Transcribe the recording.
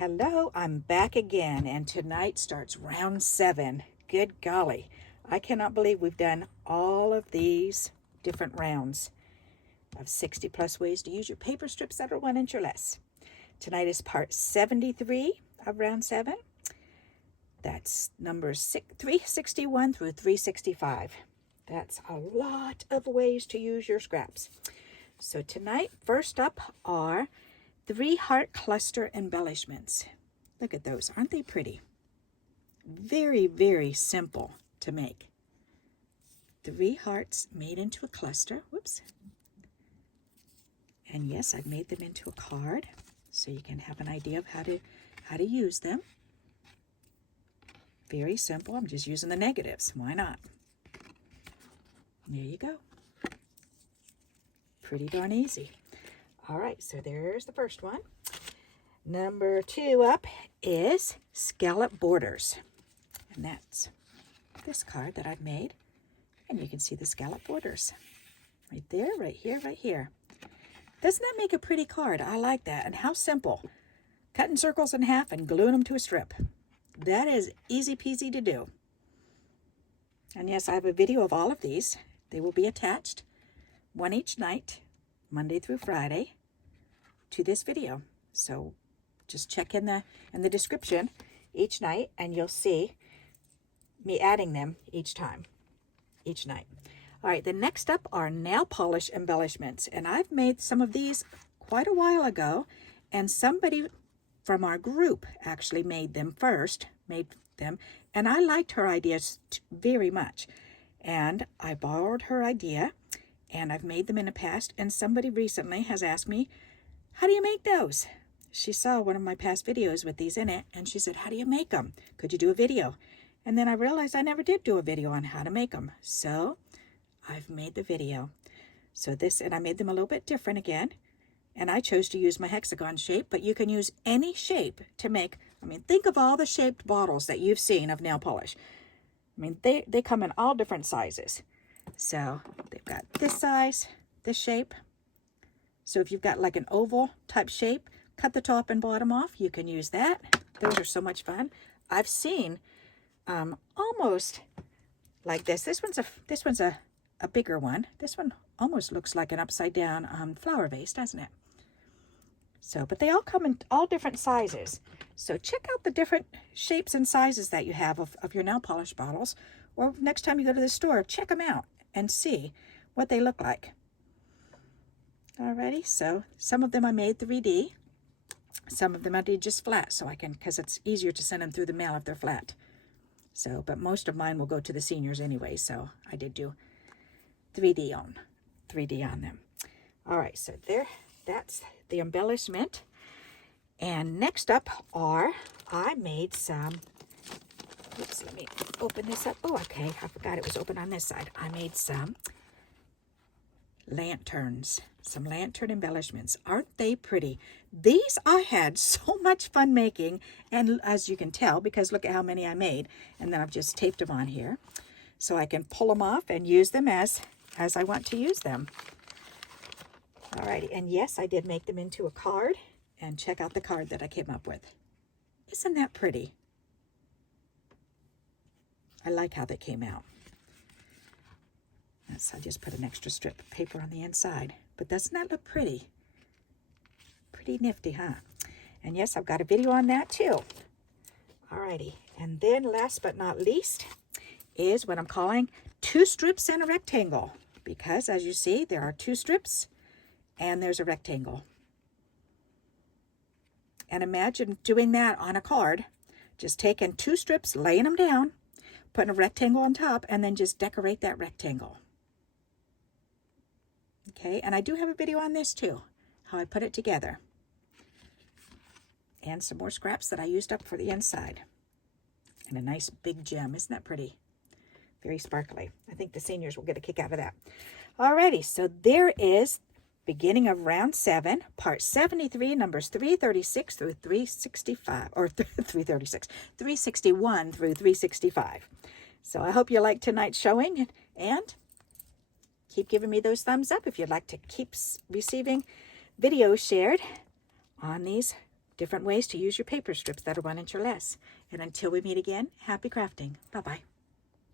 Hello, I'm back again, and tonight starts round 7. Good golly, I cannot believe we've done all of these different rounds of 60 plus ways to use your paper strips that are 1 inch or less. Tonight is part 73 of round 7. That's numbers 361 through 365. That's a lot of ways to use your scraps. So tonight, first up are 3 heart cluster embellishments. Look at those, aren't they pretty? Very, very simple to make. 3 hearts made into a cluster. Whoops. And yes, I've made them into a card so you can have an idea of how to use them. Very simple. I'm just using the negatives. Why not? There you go. Pretty darn easy. All right, so there's the first one. Number 2 up is scallop borders. And that's this card that I've made. And you can see the scallop borders. Right there, right here, right here. Doesn't that make a pretty card? I like that. And how simple. Cutting circles in half and gluing them to a strip. That is easy peasy to do. And yes, I have a video of all of these. They will be attached, 1 each night, Monday through Friday, to this video. So just check in the description each night and you'll see me adding them each night. All right, the next up are nail polish embellishments. And I've made some of these quite a while ago, and somebody from our group actually made them, and I liked her ideas very much. And I borrowed her idea, and I've made them in the past, and somebody recently has asked me, how do you make those? She saw one of my past videos with these in it, and she said, how do you make them? Could you do a video? And then I realized I never did do a video on how to make them. So I've made the video. So this, and I made them a little bit different again. And I chose to use my hexagon shape, but you can use any shape to make, think of all the shaped bottles that you've seen of nail polish. They come in all different sizes. So they've got this size, this shape. So if you've got like an oval type shape, cut the top and bottom off. You can use that. Those are so much fun. I've seen almost like this. This one's a bigger one. This one almost looks like an upside down flower vase, doesn't it? So, but they all come in all different sizes. So check out the different shapes and sizes that you have of your nail polish bottles. Or next time you go to the store, check them out and see what they look like. Alrighty, so some of them I made 3D. Some of them I did just flat, so I can, because it's easier to send them through the mail if they're flat. So, but most of mine will go to the seniors anyway, so I did do 3D on them. All right, so that's the embellishment. And next up I made some, oops, let me open this up. Oh, okay, I forgot it was open on this side. I made some lanterns, some lantern embellishments. Aren't they pretty? These I had so much fun making, and as you can tell, because look at how many I made, and then I've just taped them on here so I can pull them off and use them as I want to use them. Alrighty, and yes, I did make them into a card, and check out the card that I came up with. Isn't that pretty? I like how they came out. Yes, I just put an extra strip of paper on the inside. But doesn't that look pretty? Pretty nifty, huh? And yes, I've got a video on that too. Alrighty, and then last but not least is what I'm calling 2 strips and a rectangle. Because as you see, there are 2 strips and there's a rectangle. And imagine doing that on a card. Just taking 2 strips, laying them down, putting a rectangle on top, and then just decorate that rectangle. Okay, and I do have a video on this too, how I put it together. And some more scraps that I used up for the inside. And a nice big gem. Isn't that pretty? Very sparkly. I think the seniors will get a kick out of that. Alrighty, so there is beginning of round 7, part 73, numbers 336 through 365, or 361 through 365. So I hope you liked tonight's showing, and keep giving me those thumbs up if you'd like to keep receiving videos shared on these different ways to use your paper strips that are 1 inch or less. And until we meet again, happy crafting. Bye-bye.